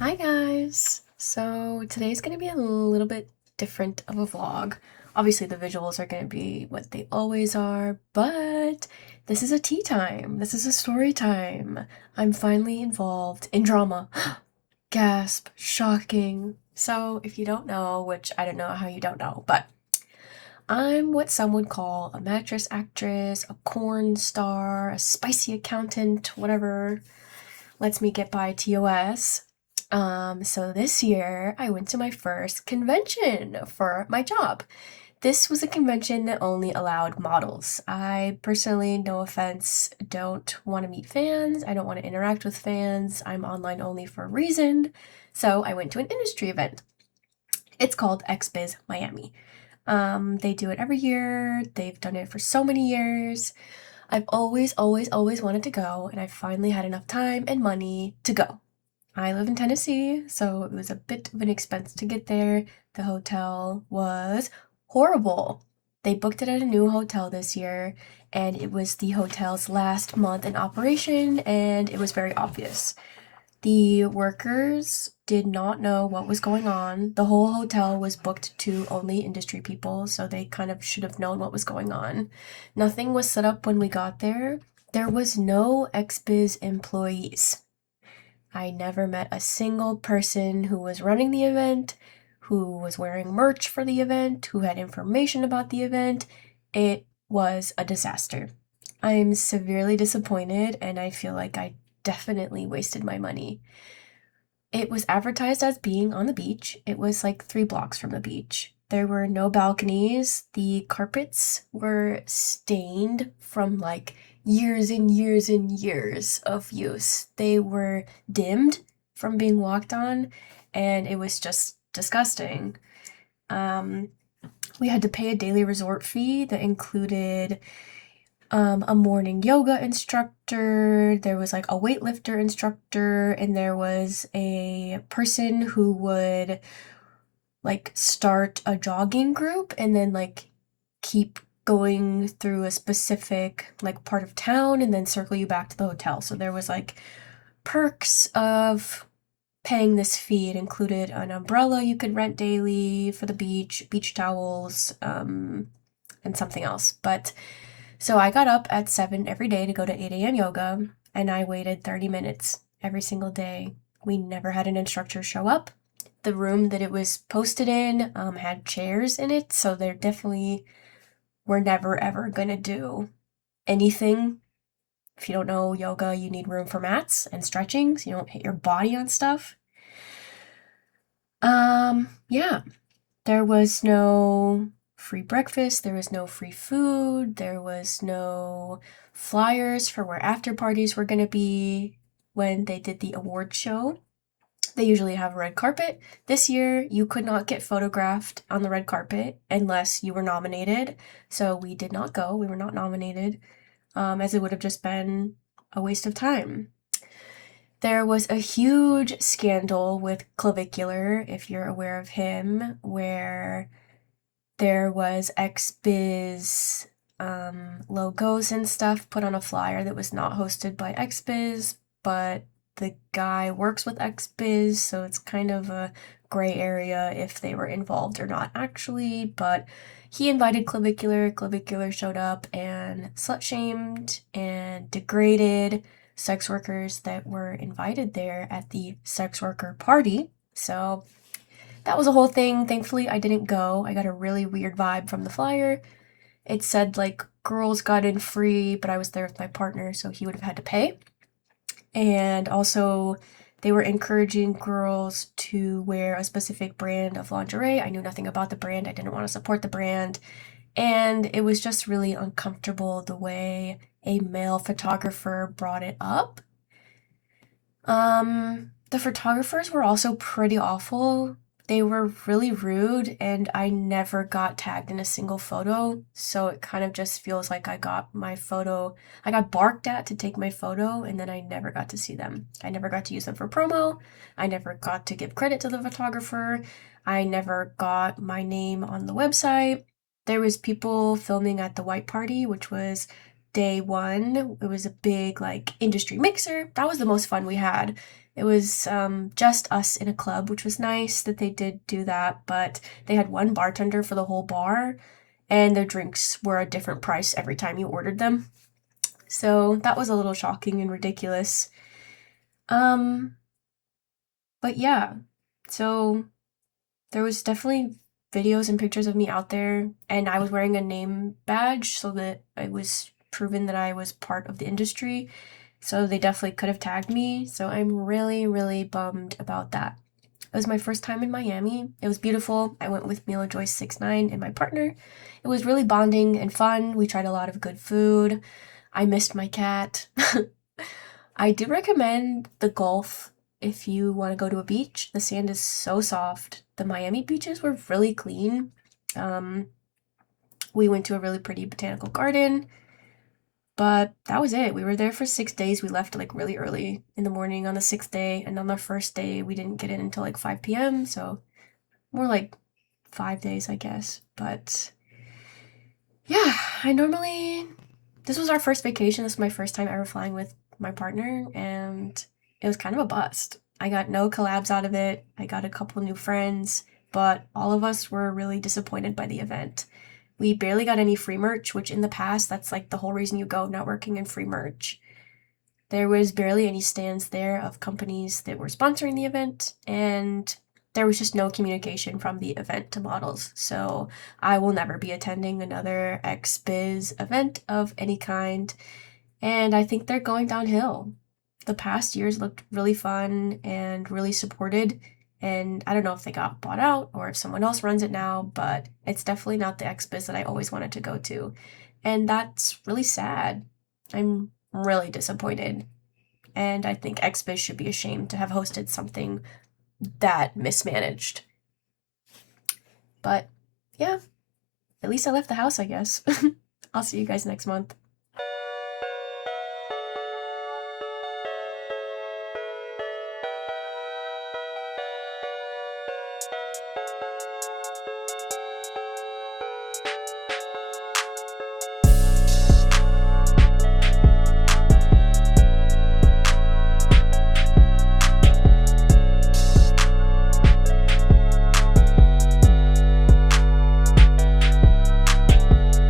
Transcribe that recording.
Hi guys! So today's gonna be a little bit different of a vlog. Obviously the visuals are gonna be what they always are, but this is a tea time. This is a story time. I'm finally involved in drama. Gasp, shocking. So if you don't know, which I don't know how you don't know, but I'm what some would call a mattress actress, a corn star, a spicy accountant, whatever lets me get by TOS. So this year I went to my first convention for my job. This was a convention that only allowed models. I personally, no offense, don't want to meet fans. I don't want to interact with fans. I'm online only for a reason. So I went to an industry event. It's called XBiz Miami. They do it every year. They've done it for so many years. I've always wanted to go, and I finally had enough time and money to go. I live in Tennessee, so it was a bit of an expense to get there. The hotel was horrible. They booked it at a new hotel this year, and it was the hotel's last month in operation, and it was very obvious. The workers did not know what was going on. The whole hotel was booked to only industry people, so they kind of should have known what was going on. Nothing was set up when we got there. There was no XBiz employees. I never met a single person who was running the event, who was wearing merch for the event, who had information about the event. It was a disaster. I'm severely disappointed, and I feel like I definitely wasted my money. It was advertised as being on the beach. It was like 3 blocks from the beach. There were no balconies. The carpets were stained from like years and years and years of use. They were dimmed from being walked on, and it was just disgusting. Um, we had to pay a daily resort fee that included a morning yoga instructor, there was like a weightlifter instructor, and there was a person who would like start a jogging group and then like keep going through a specific like part of town and then circle you back to the hotel. So there was like perks of paying this fee. It included an umbrella you could rent daily for the beach, beach towels, and something else. But so I got up at 7 every day to go to 8 a.m. yoga, and I waited 30 minutes every single day. We never had an instructor show up. The room that it was posted in had chairs in it, so there definitely were never ever gonna do anything. If you don't know yoga, you need room for mats and stretching so you don't hit your body on stuff. Yeah, there was no free breakfast, there was no free food, there was no flyers for where after parties were gonna be when they did the award show. They usually have a red carpet. This year, you could not get photographed on the red carpet unless you were nominated. So we did not go, we were not nominated, as it would have just been a waste of time. There was a huge scandal with Clavicular, if you're aware of him, where there was XBiz logos and stuff put on a flyer that was not hosted by XBiz, but the guy works with XBiz, so it's kind of a gray area if they were involved or not actually, but he invited Clavicular. Clavicular showed up and slut shamed and degraded sex workers that were invited there at the sex worker party. So that was a whole thing. Thankfully, I didn't go. I got a really weird vibe from the flyer. It said like girls got in free, but I was there with my partner, so he would have had to pay. And also, they were encouraging girls to wear a specific brand of lingerie. I knew nothing about the brand, I didn't want to support the brand. And it was just really uncomfortable the way a male photographer brought it up. The photographers were also pretty awful. They were really rude, and I never got tagged in a single photo, so it kind of just feels like I got barked at to take my photo, and then I never got to see them. I never got to use them for promo. I never got to give credit to the photographer. I never got my name on the website. There was people filming at the white party, which was day one. It was a big like industry mixer. That was the most fun we had. It was just us in a club, which was nice that they did do that, but they had one bartender for the whole bar, and their drinks were a different price every time you ordered them. So that was a little shocking and ridiculous. Um, but yeah, so there was definitely videos and pictures of me out there, and I was wearing a name badge so that it was proven that I was part of the industry. So they definitely could have tagged me. So I'm really, really bummed about that. It was my first time in Miami. It was beautiful. I went with Mila Joyce 69 and my partner. It was really bonding and fun. We tried a lot of good food. I missed my cat. I do recommend the Gulf if you want to go to a beach. The sand is so soft. The Miami beaches were really clean. Um, we went to a really pretty botanical garden, but that was it. We were there for 6 days. We left like really early in the morning on the sixth day, and on the first day, we didn't get in until like 5 p.m. So more like 5 days, I guess. But yeah, I normally this was our first vacation. This was my first time ever flying with my partner, and it was kind of a bust. I got no collabs out of it. I got a couple new friends, but all of us were really disappointed by the event. We barely got any free merch, which in the past, that's like the whole reason you go, networking and free merch. There was barely any stands there of companies that were sponsoring the event, and there was just no communication from the event to models. So I will never be attending another xbiz event of any kind, and I think they're going downhill. The past years looked really fun and really supported, and I don't know if they got bought out or if someone else runs it now, but it's definitely not the xbiz that I always wanted to go to, and that's really sad. I'm really disappointed, and I think xbiz should be ashamed to have hosted something that mismanaged. But yeah, at least I left the house, I guess. I'll see you guys next month.